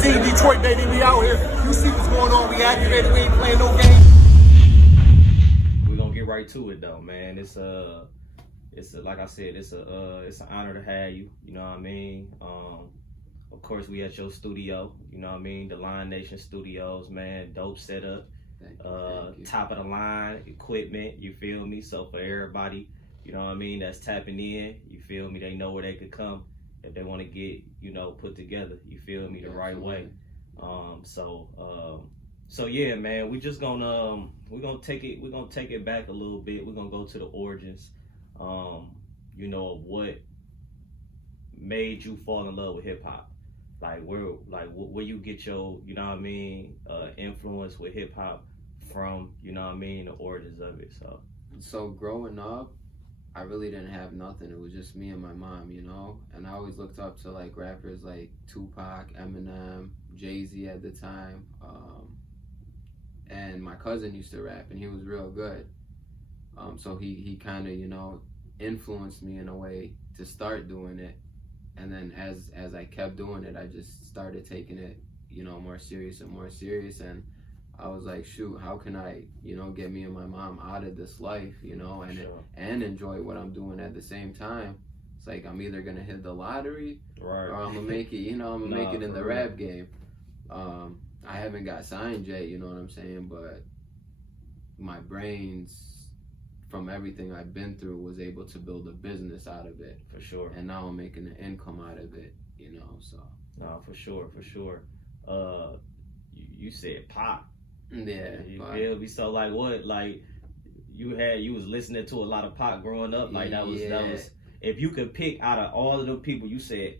see Detroit, baby. We out here. You see what's going on. We activated. We ain't playing no games. We're gonna get right to it though, man. It's like I said, it's an honor to have you. You know what I mean? Of course, we at your studio. You know what I mean? The Lion Nation Studios, man. Dope setup. Thank you. Top of the line equipment. You feel me? So for everybody, you know what I mean, that's tapping in. You feel me? They know where they could come if they want to get, put together. You feel me? The right way. So yeah, man. We're gonna take it back a little bit. We're gonna go to the origins. Of what made you fall in love with hip hop. Like where you get your, influence with hip hop from, the origins of it. So growing up, I really didn't have nothing. It was just me and my mom, and I always looked up to like rappers like Tupac, Eminem, Jay-Z at the time. And my cousin used to rap and he was real good. So he kind of, influenced me in a way to start doing it. And then as I kept doing it, I just started taking it, more serious and more serious. And I was like, shoot, how can I, get me and my mom out of this life, and enjoy what I'm doing at the same time. It's like I'm either gonna hit the lottery, right, or I'm gonna make it, make it in the rap game. I haven't got signed yet, you know what I'm saying? But my brains, from everything I've been through, was able to build a business out of it. For sure. And now I'm making an income out of it, so. No, for sure. You said pop. Yeah. You feel me? So like what? Like you was listening to a lot of pop growing up? Like that was if you could pick out of all of the people, you said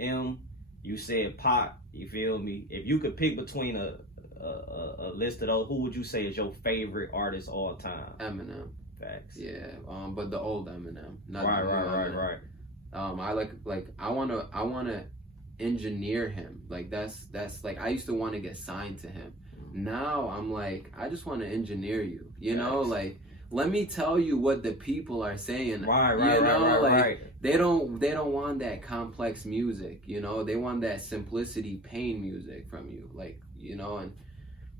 you said pop, you feel me? If you could pick between a list of those, who would you say is your favorite artist all time? Eminem. Facts. Yeah, but the old Eminem, not right, the new Eminem. Right. I wanna engineer him. Like that's like I used to want to get signed to him. Now I'm like, I just want to engineer you. Like let me tell you what the people are saying. Right. They don't want that complex music. They want that simplicity, pain music from you. Like and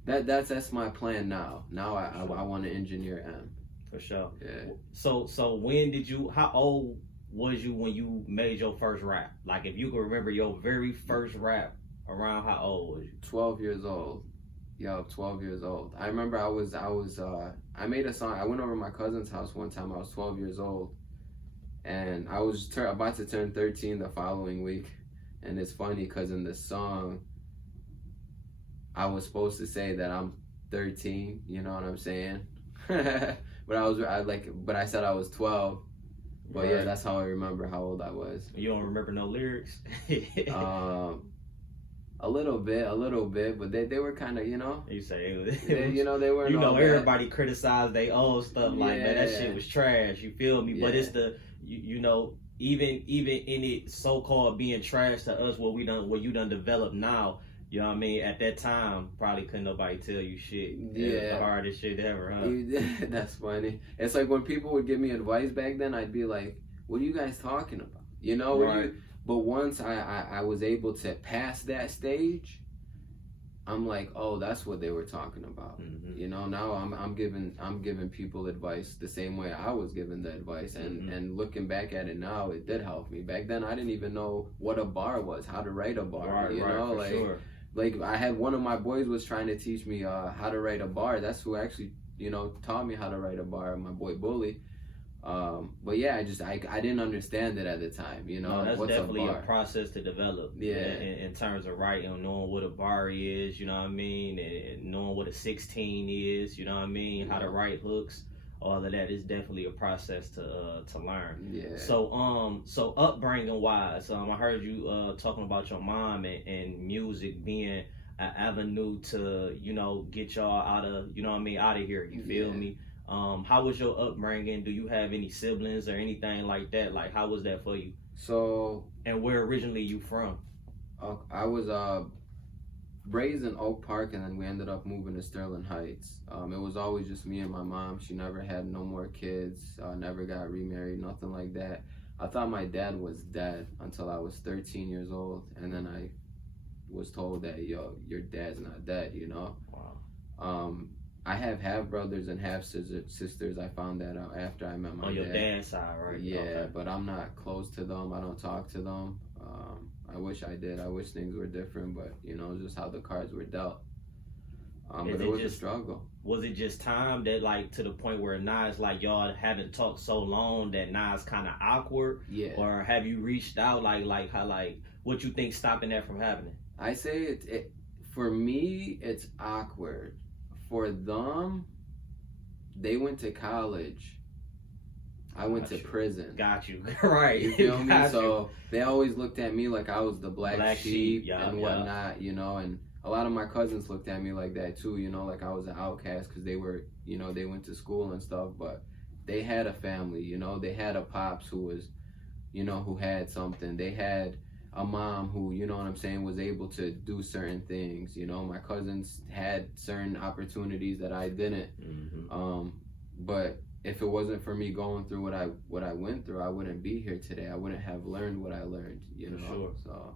that's my plan now. Now I want to engineer M. For sure. Yeah. So how old was you when you made your first rap? Like if you can remember your very first rap, around how old was you? 12 years old. Yo, 12 years old. I remember I made a song. I went over to my cousin's house one time. I was 12 years old. And I was about to turn 13 the following week. And it's funny because in the song, I was supposed to say that I'm 13, you know what I'm saying? But I said I was 12. But right. Yeah, that's how I remember how old I was. You don't remember no lyrics? A little bit, but they were kind of, You say they weren't. Everybody criticized they old stuff like that shit was trash. You feel me? Yeah. But it's the even in it so-called being trash to us, what you done developed now. You know what I mean? At that time, probably couldn't nobody tell you shit. Yeah. It was the hardest shit ever, huh? That's funny. It's like when people would give me advice back then, I'd be like, what are you guys talking about? Right. But once I was able to pass that stage, I'm like, oh, that's what they were talking about. Mm-hmm. Now I'm giving people advice the same way I was given the advice, and looking back at it now, it did help me. Back then, I didn't even know what a bar was, how to write a bar. Sure. Like I had one of my boys was trying to teach me how to write a bar. That's who actually taught me how to write a bar. My boy Bully. But yeah, I didn't understand it at the time. No, that's what's definitely a process to develop. Yeah. In terms of writing, knowing what a bar is, you know what I mean, and knowing what a 16 is, you know what I mean, how to write hooks. All of that is definitely a process to learn. Yeah. So upbringing wise, I heard you talking about your mom and music being an avenue to get y'all out of out of here. You feel me? How was your upbringing? Do you have any siblings or anything like that? Like how was that for you? So. And where originally you from? I was raised in Oak Park, and then we ended up moving to Sterling Heights. It was always just me and my mom. She never had no more kids, never got remarried, nothing like that. I thought my dad was dead until I was 13 years old, and then I was told that, yo, your dad's not dead, you know. Wow. I have half brothers and half sisters. I found that out after I met my dad. On your dad's side, right? Yeah, Okay. but I'm not close to them. I don't talk to them. I wish I did. I wish things were different, but you know, just how the cards were dealt. But it was a struggle. Was it just time that, like, to the point where now it's like y'all haven't talked so long that now it's kind of awkward? Yeah. Or have you reached out, like how, like, what you think stopping that from happening? I say it for me, it's awkward. For them, they went to college. I went to prison. Got you. Right. You feel me? Got So you. they always looked at me like I was the black sheep yeah, and whatnot, you know, and a lot of my cousins looked at me like that too, you know, like I was an outcast because they were, you know, they went to school and stuff, but they had a family, you know, they had a pops who was, you know, who had something. They had a mom who, you know what I'm saying, was able to do certain things, you know. My cousins had certain opportunities that I didn't. But if it wasn't for me going through what I went through, I wouldn't be here today. I wouldn't have learned what I learned, you know.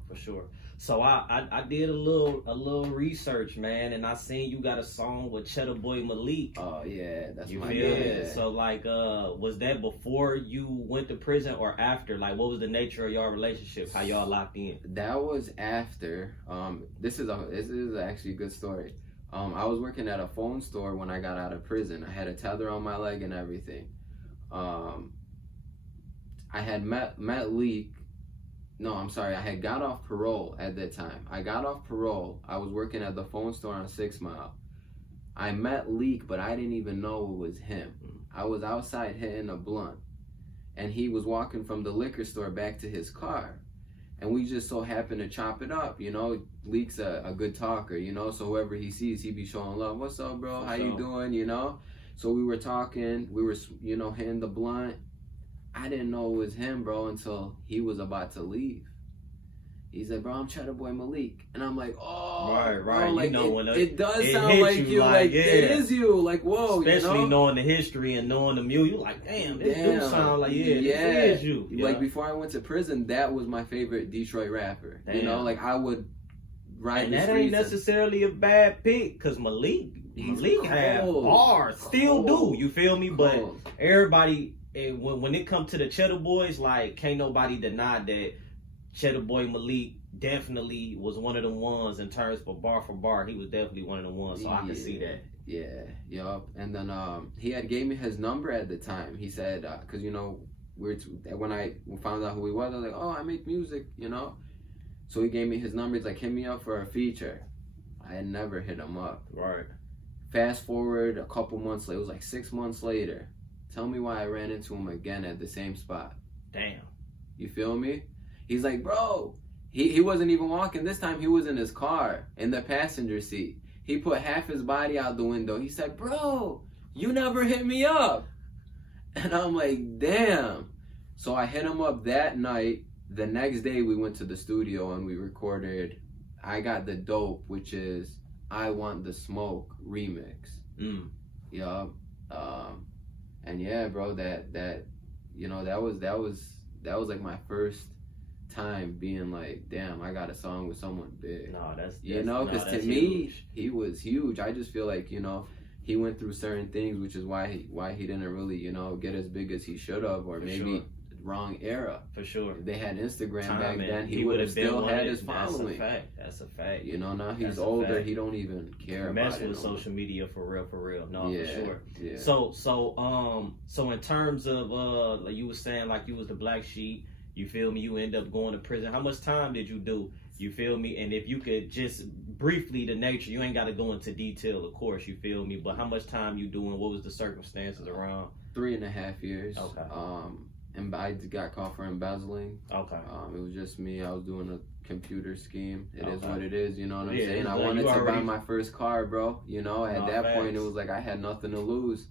For sure. So I did a little research, man, and I seen you got a song with Cheddar Boy Malik. Oh yeah, that's you my feel guy. it? So like, was that before you went to prison or after? Like, what was the nature of your relationship? How y'all locked in? That was after. This is actually a good story. I was working at a phone store when I got out of prison. I had a tether on my leg and everything. I had met Leak. No, I'm sorry. I had got off parole at that time. I got off parole. I was working at the phone store on 6 Mile. I met Leak, but I didn't even know it was him. I was outside hitting a blunt, and he was walking from the liquor store back to his car. And we just so happened to chop it up, you know. Leak's a good talker, you know, so whoever he sees, he be showing love. What's up, bro? How you doing, you know? So we were talking, we were, you know, hitting the blunt. I didn't know it was him, bro, until he was about to leave. He said, bro, I'm Cheddar Boy Malik. And I'm like, oh, right. Bro, like, you know, when it does sound like you, like, yeah. it is you, like, whoa, especially you know? knowing the history and knowing the music, you like, damn, this dude sound like, this is you. Like, before I went to prison, that was my favorite Detroit rapper. Damn. You know, like, I would ride the streets. And that ain't necessarily a bad pick, because Malik had bars, still do, you feel me? But everybody, when it comes to the Cheddar Boys, like, can't nobody deny that Cheddar Boy Malik definitely was one of the ones in terms of for bar. He was definitely one of the ones, so I can see that. Yeah, yup. And then he had gave me his number at the time. He said, because, you know, when I found out who he was, I was like, oh, I make music, you know? So he gave me his number. He's like, hit me up for a feature. I had never hit him up. Right. Fast forward a couple months later, it was like 6 months later. Tell me why I ran into him again at the same spot. Damn. You feel me? He's like, bro, he wasn't even walking. This time he was in his car, in the passenger seat. He put half his body out the window. He said, bro, you never hit me up. And I'm like, damn. So I hit him up that night. The next day we went to the studio and we recorded I Got the Dope, which is I Want the Smoke remix. Yup. And yeah, bro, that you know, that was like my first time being like, damn, I got a song with someone big. No, that's you know, because to me, he was huge. I just feel like, you know, he went through certain things, which is why he didn't really, you know, get as big as he should have, or maybe wrong era. For sure. If they had Instagram back then, he would have still had his following. That's a fact. You know, now he's older. He don't even care about it. Mess with social media for real. No, yeah, for sure. Yeah. So in terms of like you were saying, like you was the black sheep. You feel me? You end up going to prison. How much time did you do? You feel me? And if you could just briefly the nature, you ain't got to go into detail, of course. You feel me? But how much time you doing? What was the circumstances around? 3.5 years. Okay. And I got caught for embezzling. Okay. It was just me. I was doing a computer scheme. It is what it is. You know what I'm saying? I like wanted to buy my first car, bro. You know, at that point, it was like I had nothing to lose.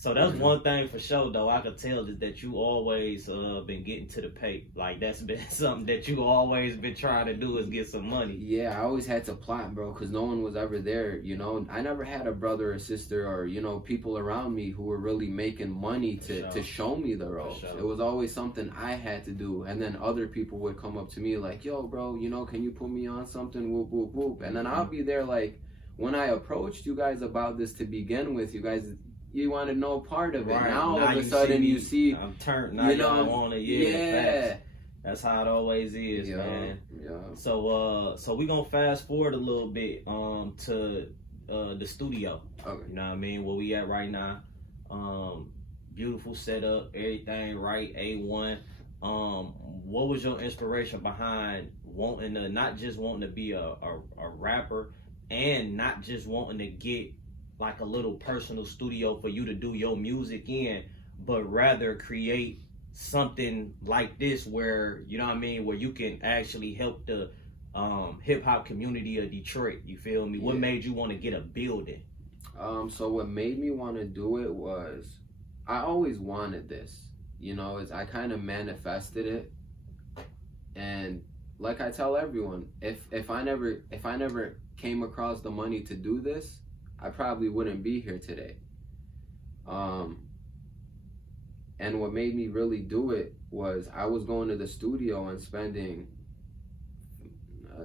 So that's one thing for sure, though. I could tell is that you always been getting to the pay. Like that's been something that you always been trying to do is get some money. Yeah, I always had to plot, bro, because no one was ever there. You know, I never had a brother or sister or people around me who were really making money to show me the ropes. It was always something I had to do, and then other people would come up to me like, "Yo, bro, can you put me on something?" Whoop whoop whoop, and then I'll be there like, when I approached you guys about this to begin with, you want to know part of it. Right. Now all of a sudden you see I'm turned. Now y'all want it. Yeah. Facts. That's how it always is, man. Yeah. So we gonna fast forward a little bit to the studio. Okay. You know what I mean? Where we at right now. Beautiful setup, everything right, A1. What was your inspiration behind not just wanting to be a rapper and not just wanting to get like a little personal studio for you to do your music in, but rather create something like this where, you know what I mean, where you can actually help the hip-hop community of Detroit, you feel me? What made you want to get a building? So what made me want to do it was, I always wanted this, I kind of manifested it. And like I tell everyone, if I never came across the money to do this, I probably wouldn't be here today. And what made me really do it was I was going to the studio and spending,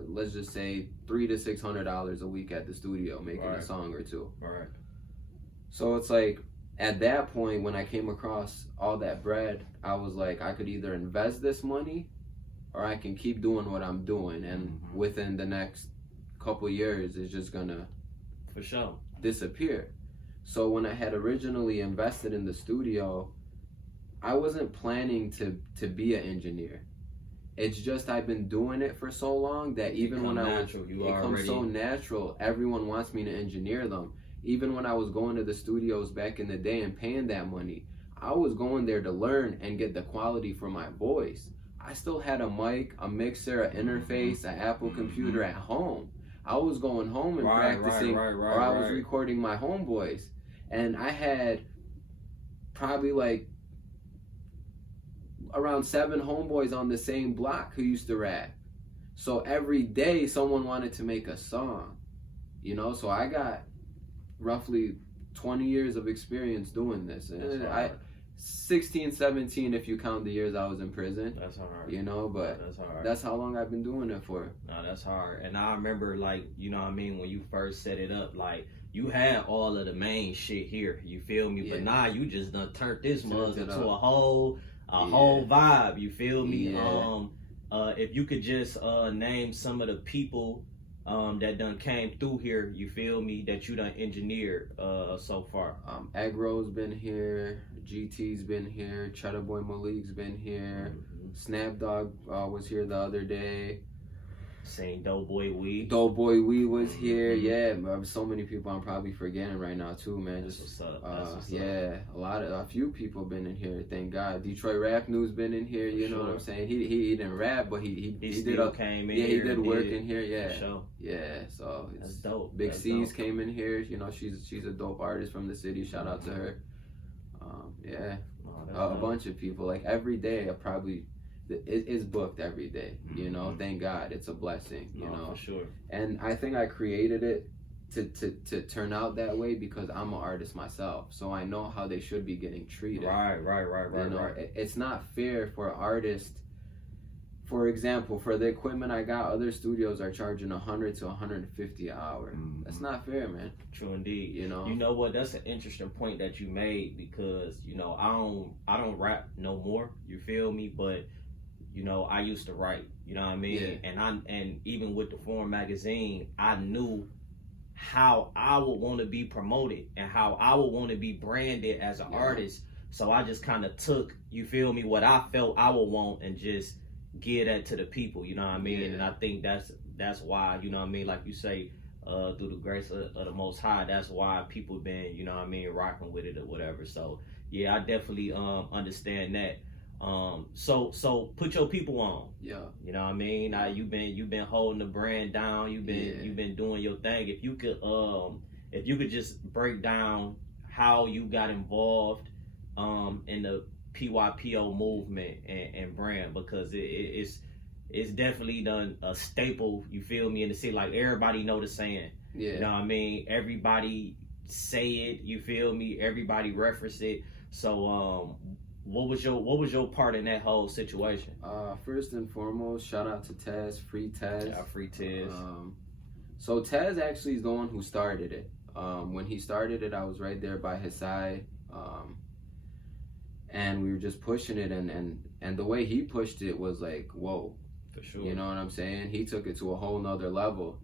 let's just say $300 to $600 a week at the studio making a song or two. Right. So it's like, at that point when I came across all that bread, I was like, I could either invest this money or I can keep doing what I'm doing, and within the next couple years it's just gonna for sure disappear. So when I had originally invested in the studio, I wasn't planning to be an engineer. It's just I've been doing it for so long that even when it comes so natural, everyone wants me to engineer them. Even when I was going to the studios back in the day and paying that money, I was going there to learn and get the quality for my voice. I still had a mic, a mixer, an interface, an Apple computer at home. I was going home and practicing, or I was recording my homeboys. And I had probably like around 7 homeboys on the same block who used to rap. So every day someone wanted to make a song, so I got roughly 20 years of experience doing this. And 16, 17 if you count the years I was in prison. That's hard. But that's hard. That's how long I've been doing it for. No, that's hard. And I remember, like, you know what I mean, when you first set it up, like, you had all of the main shit here, you feel me? Yeah. But now you just done turned this mug into a whole vibe, you feel me? Yeah. If you could just name some of the people that done came through here, you feel me, that you done engineered so far. Agro's been here, GT's been here, Cheddar Boy Malik's been here, Snap Dog was here the other day. Seen Doughboy Wee was here. Yeah, so many people I'm probably forgetting right now too, man. That's what's up. A few people been in here, thank God. Detroit Rap News been in here, you know what I'm saying? He didn't rap, but he came in. Yeah, he did work in here. Yeah, sure. Yeah, so that's dope. Big C's came in here. She's a dope artist from the city. Shout out to her. A bunch of people. Like every day, it's booked every day. Thank God, it's a blessing. For sure. And I think I created it to turn out that way because I'm an artist myself, so I know how they should be getting treated. Right. It's not fair for an artist. For example, for the equipment I got, other studios are charging $100 to $150 an hour. That's not fair, man. True indeed. You know what? That's an interesting point that you made because I don't rap no more. You feel me? But I used to write. You know what I mean? Yeah. And even with the Foreign magazine, I knew how I would want to be promoted and how I would want to be branded as an artist. So I just kind of took, you feel me, what I felt I would want and just give that to the people, you know what I mean? And I think that's why, you know what I mean, like you say, through the grace of the Most High, that's why people been, you know what I mean, rocking with it or whatever. So yeah, I definitely understand that. So put your people on. Yeah. You know what I mean? Now you've been holding the brand down, you've been doing your thing. If you could just break down how you got involved in the PYPO movement and brand, because it's definitely done a staple, you feel me, in the city. Like, everybody know the saying. Yeah. You know what I mean? Everybody say it, you feel me? Everybody reference it. So what was your part in that whole situation? First and foremost, shout out to Taz, free Taz. Yeah, free Taz. So Taz actually is the one who started it. When he started it, I was right there by his side. And we were just pushing it, and the way he pushed it was like, whoa. For sure. You know what I'm saying? He took it to a whole nother level.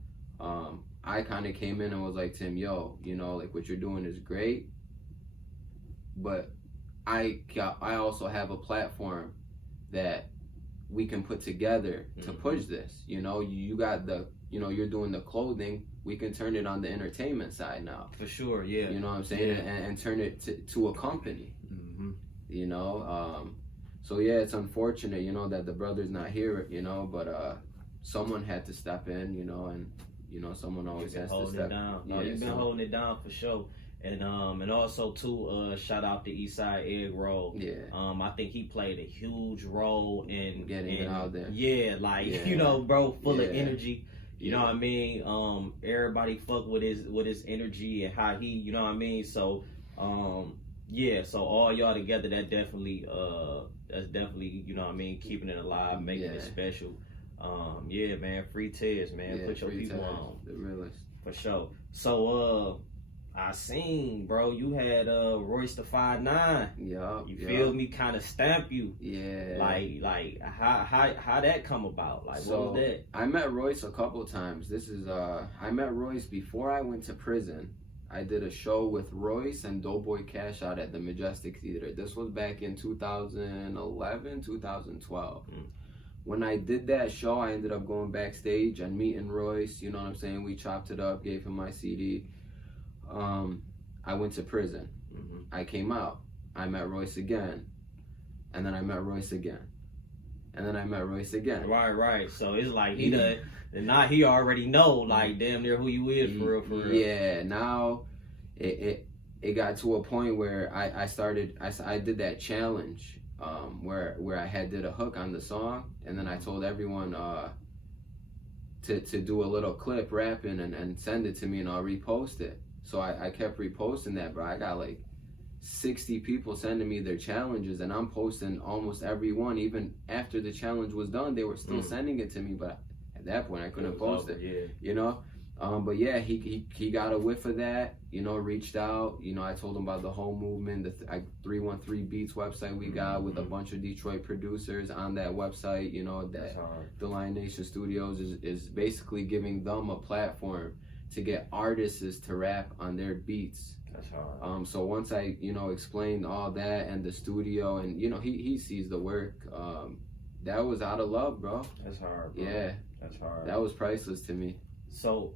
I kind of came in and was like to him, yo, you know, like, what you're doing is great, but I also have a platform that we can put together to push this. You know, you got you're doing the clothing. We can turn it on the entertainment side now. For sure, yeah. You know what I'm saying? Yeah. And turn it to a company. Mm-hmm. You know, so yeah, it's unfortunate, you know, that the brother's not here, you know, but someone had to step in, you know, and you know, someone always has to step down. No, yeah, you've been holding it down for sure. And also too, shout out to Eastside Egg Roll. Yeah. I think he played a huge role in getting it out there. Yeah, like you know, bro, full of energy. You know what I mean? Everybody fuck with his energy and how he, you know what I mean? So yeah, so all y'all together, that's definitely you know what I mean, keeping it alive, making it special. Yeah, man, free Tez, man. Put your people on. The realest. For sure. So I seen, bro, you had Royce the 5'9". You feel me? Kind of stamp you. Yeah. Like how that come about? Like, so, what was that? I met Royce a couple times. I met Royce before I went to prison. I did a show with Royce and Doughboy Cash out at the Majestic Theater. This was back in 2011, 2012. When I did that show, I ended up going backstage and meeting Royce. You know what I'm saying? We chopped it up, gave him my CD. I went to prison. I came out. I met Royce again. And then I met Royce again. And then I met Royce again. Right. So it's like he already know, like, damn near who you is for real. Yeah, now it got to a point where I did that challenge where I did a hook on the song, and then I told everyone to do a little clip rapping and send it to me, and I'll repost it. So I kept reposting that, bro. I got like 60 people sending me their challenges, and I'm posting almost every one. Even after the challenge was done, they were still sending it to me, but at that point I couldn't post it. Yeah. You know? But yeah, he got a whiff of that, you know, reached out. You know, I told him about the whole movement, the 313 Beats website we got with a bunch of Detroit producers on that website. You know, that the Lion Nation Studios is basically giving them a platform to get artists to rap on their beats. That's hard. So once I, you know, explained all that and the studio, and you know, he sees the work. That was out of love, bro. That's hard, bro. Yeah. That's hard. That was priceless to me. So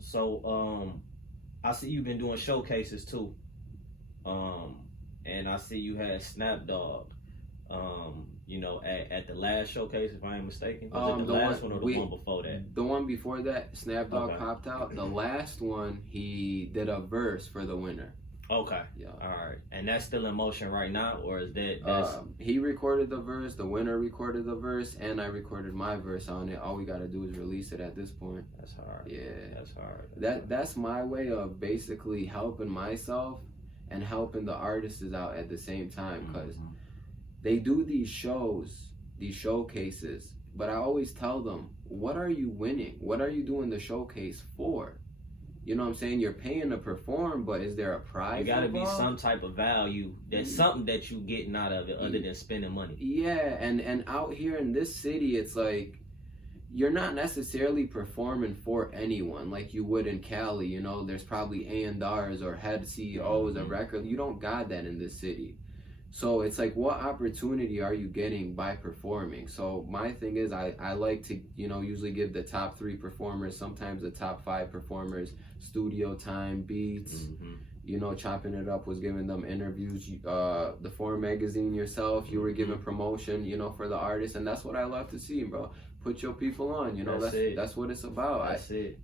I see you've been doing showcases too. And I see you had Snap Dogg. You know, at the last showcase, if I ain't mistaken. Was it the last one or the one before that? The one before that, Snap Dogg popped out. The last one, he did a verse for the winner. Okay. Yeah. All right. And that's still in motion right now, or is that's he recorded the verse, the winner recorded the verse, and I recorded my verse on it. All we gotta do is release it at this point. That's hard. Yeah. That's hard. That's my way of basically helping myself and helping the artists out at the same time, because they do these shows, these showcases, but I always tell them, what are you winning? What are you doing the showcase for? You know what I'm saying? You're paying to perform, but is there a prize? You gotta be some type of value. There's something that you getting out of it other than spending money. Yeah, and out here in this city, it's like you're not necessarily performing for anyone like you would in Cali. You know, there's probably A&Rs or head CEOs of record. You don't got that in this city. So it's like, what opportunity are you getting by performing? So my thing is, I like to, you know, usually give the top 3 performers, sometimes the top 5 performers, studio time, beats, you know, chopping it up, was giving them interviews. The Foreign Magazine yourself, you were giving promotion, you know, for the artist. And that's what I love to see, bro. Put your people on, you know, that's what it's about. That's it.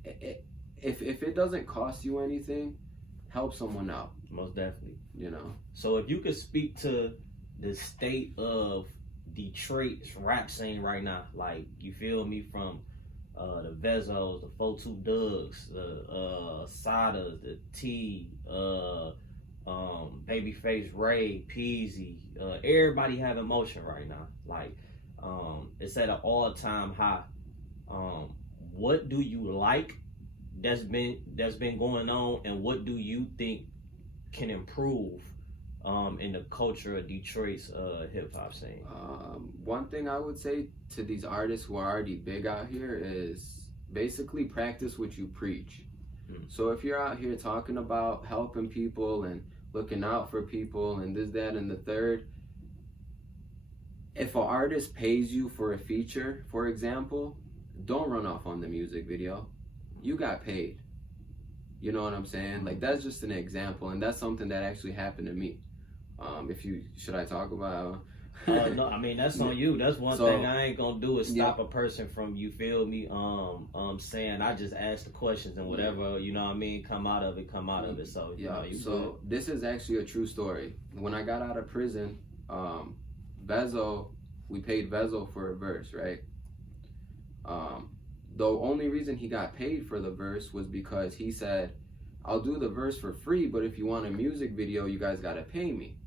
If it doesn't cost you anything, help someone out. Most definitely. You know. So if you could speak to the state of Detroit's rap scene right now, like, you feel me, from the Vezos, the 42 Dugs, the Sadas, the T, Babyface Ray, Peasy, everybody having motion right now. Like, it's at an all-time high. What do you like that's been going on, and what do you think can improve in the culture of Detroit's hip hop scene? One thing I would say to these artists who are already big out here is basically practice what you preach. So if you're out here talking about helping people and looking out for people and this, that, and the third, if an artist pays you for a feature, for example, don't run off on the music video. You got paid. You know what I'm saying? Like, that's just an example, and that's something that actually happened to me. Should I talk about? No, I mean, that's on you. That's one thing I ain't gonna do is stop a person from, you feel me, saying, I just asked the questions and whatever, you know what I mean, come out of it. So, you know, so this is actually a true story. When I got out of prison, we paid Vezo for a verse, right? The only reason he got paid for the verse was because he said, I'll do the verse for free, but if you want a music video, you guys gotta pay me.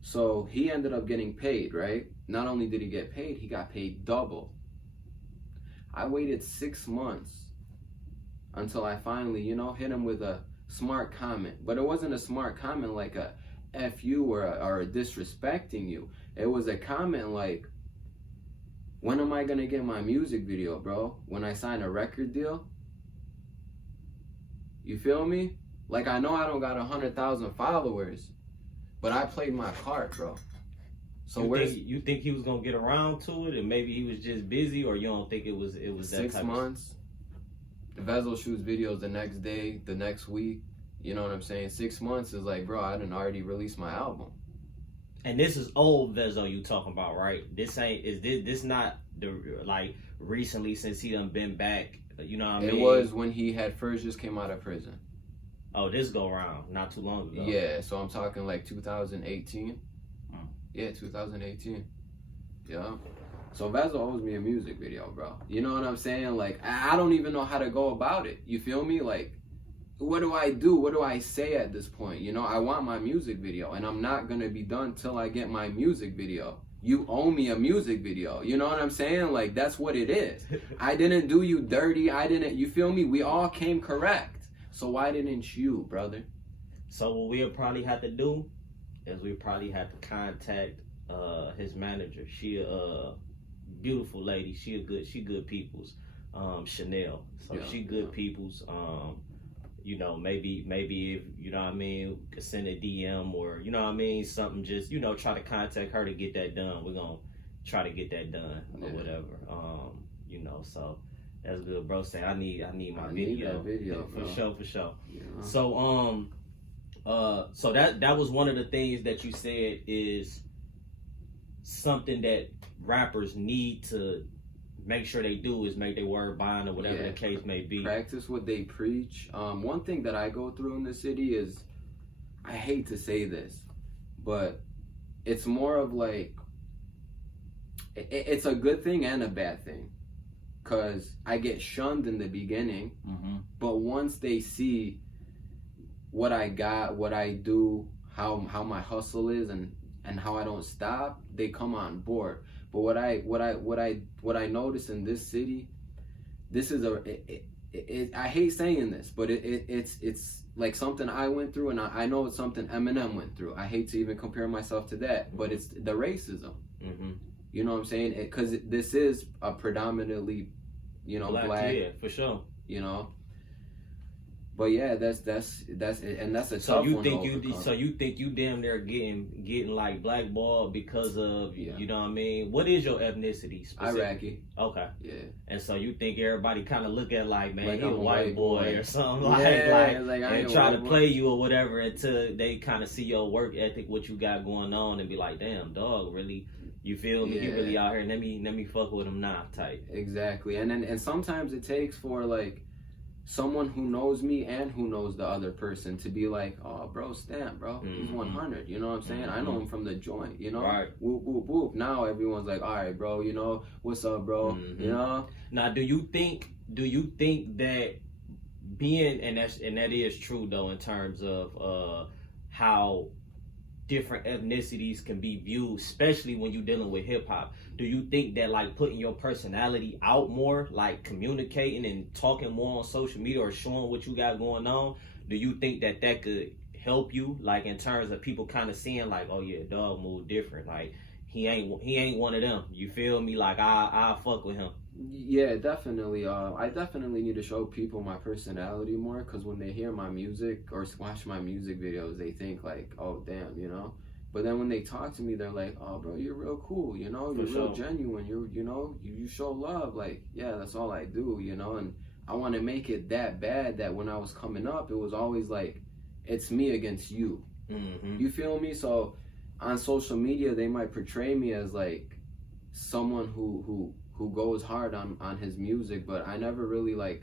So he ended up getting paid, right? Not only did he get paid, he got paid double. I waited 6 months until I finally, hit him with a smart comment. But it wasn't a smart comment like a F you or a disrespecting you. It was a comment like, when am I gonna get my music video, bro? When I sign a record deal? You feel me? Like, I know I don't got 100,000 followers, but I played my part, bro. So you think he was gonna get around to it, and maybe he was just busy, or you don't think it was that 6 months? The Vezo shoots videos the next day, the next week. You know what I'm saying? 6 months is like, bro, I done already released my album. And this is old Vezo you talking about, right? This not the, like, recently, since he done been back, you know what I mean? It was when he had first just came out of prison. Oh, this go around not too long ago. Yeah, so I'm talking like 2018. Yeah, 2018. Yeah. So Vezo owes me a music video, bro. You know what I'm saying? Like, I don't even know how to go about it. You feel me? Like, what do I do? What do I say at this point? I want my music video, and I'm not going to be done till I get my music video. You owe me a music video. You know what I'm saying? Like, that's what it is. I didn't do you dirty. You feel me? We all came correct. So why didn't you, brother? So what we'll probably have to do is we probably have to contact his manager. She a beautiful lady. She good people's. Chanel. So yeah, she good people's. Maybe if, you know what I mean, could send a DM, or, you know what I mean, something, just, try to contact her to get that done. We're going to try to get that done or whatever. So that's good, bro. Say I need my video. That video, yeah, for sure. Yeah. So, so that was one of the things that you said is something that rappers need to make sure they do, is make their word bond, or whatever the case may be. Practice what they preach. One thing that I go through in the city is, I hate to say this, but it's more of like, it's a good thing and a bad thing. Because I get shunned in the beginning, but once they see what I got, what I do, how my hustle is, and how I don't stop, they come on board. But what I notice in this city, this is I hate saying this, but it's like something I went through, and I know it's something Eminem went through. I hate to even compare myself to that, but it's the racism. You know what I'm saying? Because this is a predominantly, black. Yeah, for sure. But yeah, that's a tough one to overcome. So you think you damn near getting like blackballed because of, you know what I mean? What is your ethnicity specifically? Iraqi. Okay. Yeah. And so you think everybody kind of look at like, man, like he a white boy or something, like and try to play you or whatever, until they kind of see your work ethic, what you got going on, and be like, damn, dog, really, you feel me? He really out here. Let me fuck with him now, type. Exactly. And sometimes it takes for like someone who knows me and who knows the other person to be like, oh, bro, Stamp, bro, he's 100. You know what I'm saying? I know him from the joint. You know, Right. Whoop whoop whoop. Now everyone's like, all right, bro. You know, what's up, bro? You know. Now, do you think that being, and that is true though, in terms of how different ethnicities can be viewed, especially when you're dealing with hip hop. Do you think that like putting your personality out more, like communicating and talking more on social media or showing what you got going on, do you think that could help you, like in terms of people kind of seeing like, oh yeah, dog move different, like he ain't one of them, you feel me, like I fuck with him? Yeah, definitely. I definitely need to show people my personality more, because when they hear my music or watch my music videos, they think like, oh damn, you know. But then when they talk to me, they're like, oh bro, you're real cool, you know, you're real genuine, you show love. Like, yeah, that's all I do, you know. And I want to make it that bad that when I was coming up, it was always like, it's me against you. You feel me? So on social media, they might portray me as like someone who goes hard on his music, but I never really like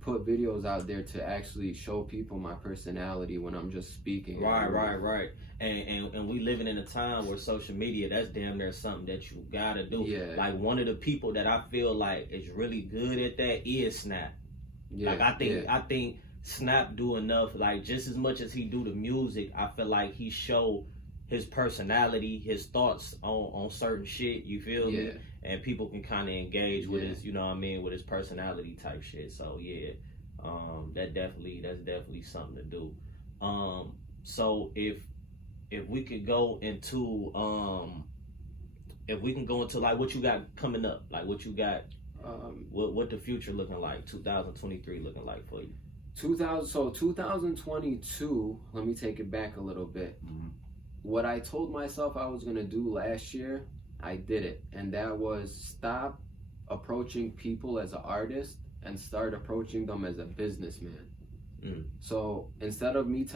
put videos out there to actually show people my personality when I'm just speaking. Right. And we living in a time where social media, that's damn near something that you gotta do. Yeah. Like one of the people that I feel like is really good at that is Snap. Yeah. Like I think Snap do enough, like just as much as he do the music, I feel like he show his personality, his thoughts on certain shit, you feel me? And people can kind of engage with his, you know what I mean, with his personality type shit. So yeah, that's definitely something to do. So if we could go into like what you got coming up, like what you got, what the future looking like, 2023 looking like for you. 2022. Let me take it back a little bit. What I told myself I was gonna do last year, I did it, and that was stop approaching people as an artist and start approaching them as a businessman. So instead of me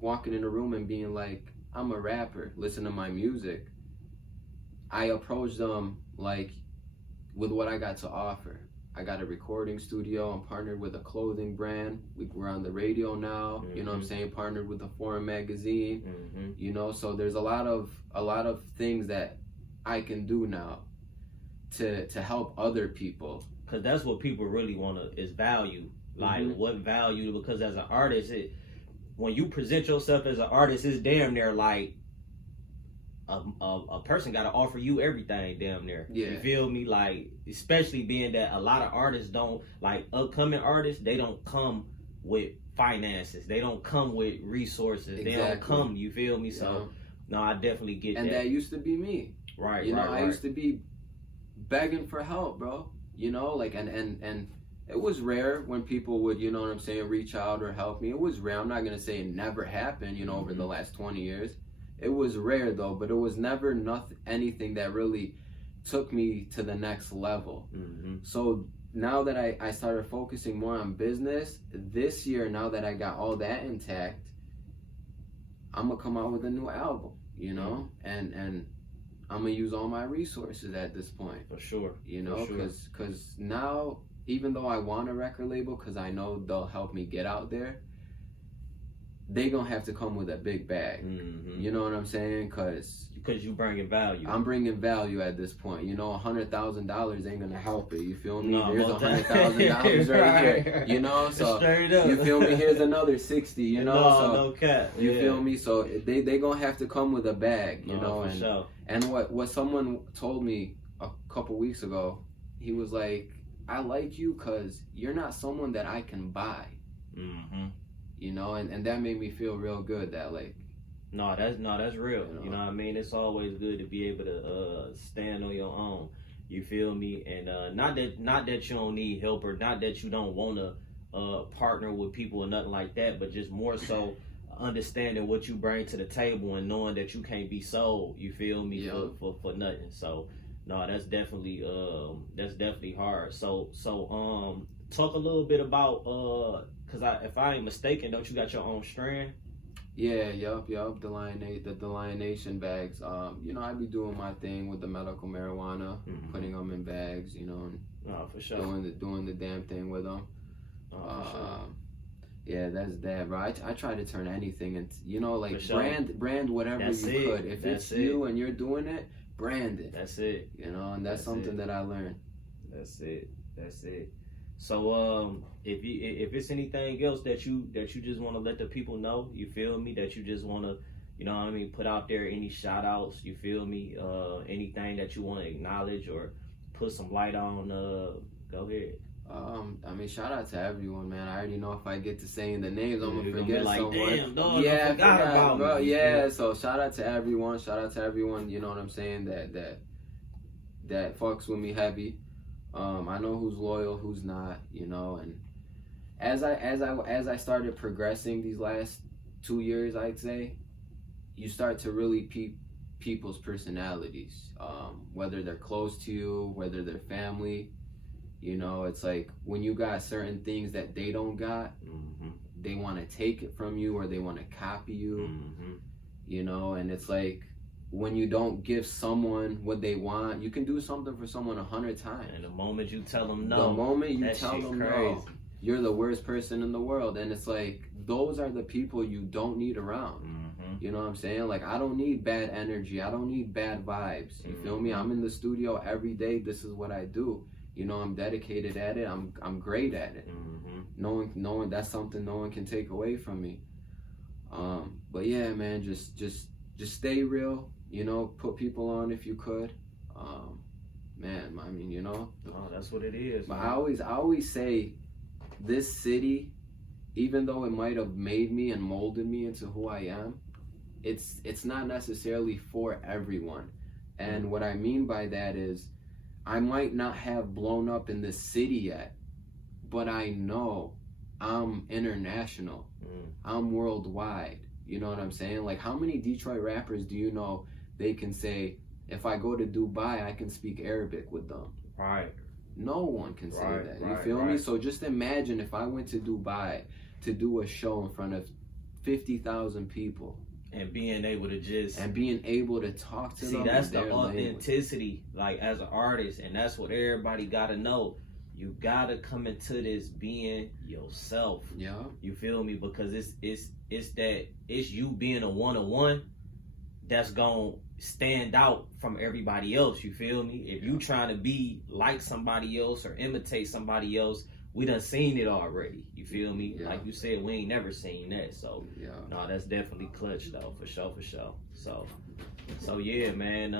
walking in a room and being like, I'm a rapper, listen to my music, I approached them like with what I got to offer. I got a recording studio. I'm partnered with a clothing brand. We're on the radio now. You know what I'm saying? Partnered with a foreign magazine. You know, so there's a lot of things that I can do now to help other people. Cause that's what people really is value. Like what value? Because as an artist, when you present yourself as an artist, it's damn near like a person got to offer you everything damn near. You feel me? Like, especially being that a lot of artists don't, like upcoming artists, they don't come with finances, they don't come with resources, they don't come, you feel me? So no, I definitely get and that. And that used to be me. You know, I used to be begging for help, bro. You know, like, and it was rare when people would, you know what I'm saying, reach out or help me. It was rare. I'm not gonna say it never happened, you know, over the last 20 years. It was rare though, but it was never anything that really took me to the next level. So now that I started focusing more on business, this year, now that I got all that intact, I'm gonna come out with a new album, you know, and I'm gonna use all my resources at this point. For sure. You know, because now, even though I want a record label, because I know they'll help me get out there, they gonna have to come with a big bag. You know what I'm saying? Because you bringing value. I'm bringing value at this point. You know, $100,000 ain't gonna help it. You feel me? No, there's $100,000 right here. You know, so straight up. You feel me? Here's another 60. You know, no cap. You feel me? So they gonna have to come with a bag. You know, for sure. And what someone told me a couple weeks ago, he was like, I like you because you're not someone that I can buy. You know, and that made me feel real good that like, that's real. You know what I mean? It's always good to be able to stand on your own. You feel me? And not that you don't need help, or not that you don't want to partner with people or nothing like that, but just more so understanding what you bring to the table and knowing that you can't be sold. You feel me? For nothing. So no, that's definitely hard. So talk a little bit about because if I ain't mistaken, don't you got your own strand? Yeah, yup. The Lion Nation bags. You know, I be doing my thing with the medical marijuana, putting them in bags. You know, and for sure, doing the damn thing with them. For sure. Yeah, that's that, bro. I try to turn anything into, you know, like For sure. brand whatever That's you it. could. If That's it's you and you're doing it, brand it. That's it. You know, and that's something it. that I learned. That's it. That's it. So if it's anything else that you just want to let the people know, you feel me, that you just want to, you know what I mean, put out there, any shout outs, you feel me, anything that you want to acknowledge or put some light on, go ahead. I mean, shout out to everyone, man. I already know if I get to saying the names, I'm gonna You're forget like, someone. damn, dog, Yeah, I forgot about bro. me. Yeah, so shout out to everyone. Shout out to everyone. You know what I'm saying? That fucks with me heavy. I know who's loyal, who's not. You know, and as I started progressing these last 2 years, I'd say, you start to really peep people's personalities, whether they're close to you, whether they're family. You know, it's like when you got certain things that they don't got, they want to take it from you or they want to copy you, you know, and it's like when you don't give someone what they want, you can do something for someone 100 times. And the moment you tell them no, the moment you that tell shit them crazy. no, you're the worst person in the world. And it's like, those are the people you don't need around. You know what I'm saying? Like, I don't need bad energy. I don't need bad vibes. You feel me? I'm in the studio every day. This is what I do. You know, I'm dedicated at it. I'm great at it. Knowing that's something no one can take away from me. But yeah, man, just stay real. You know, put people on if you could. Man, I mean, you know. Oh, that's what it is. But Man. I always say, this city, even though it might have made me and molded me into who I am, it's not necessarily for everyone. And what I mean by that is, I might not have blown up in this city yet, but I know I'm international. I'm worldwide. You know what I'm saying? Like, how many Detroit rappers do you know they can say, if I go to Dubai, I can speak Arabic with them? Right. No one can say that. You Right, feel me? right. So just imagine if I went to Dubai to do a show in front of 50,000 people. And being able to just And being able to talk to them. see, that's in the their language. authenticity, like, as an artist, and that's what everybody gotta know. You gotta come into this being yourself. Yeah. You feel me? Because it's you being a one-on-one that's gonna stand out from everybody else. You feel me? If you trying to be like somebody else or imitate somebody else, we done seen it already. You feel me? Yeah. Like you said, we ain't never seen that. So Yeah. no, that's definitely clutch though, for sure. So yeah, man.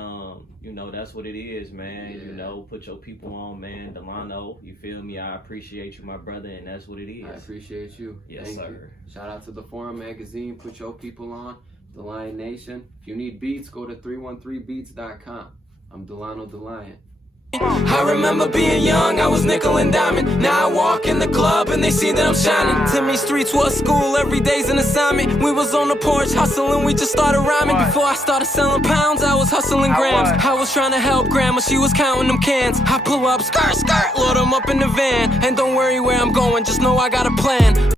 You know, that's what it is, man. Yeah. You know, put your people on, man. Delano, you feel me? I appreciate you, my brother, and that's what it is. I appreciate you. Yes, Thank sir. you. Shout out to the Forum Magazine. Put your people on. The Lion Nation. If you need beats, go to 313beats.com. I'm Dilano Dalion. I remember being young, I was nickel and diamond. Now I walk in the club and they see that I'm shining. Timmy Streets was school, every day's an assignment. We was on the porch hustling, we just started rhyming. Before I started selling pounds, I was hustling grams. I was trying to help grandma, she was counting them cans. I pull up, skirt, load them up in the van. And don't worry where I'm going, just know I got a plan.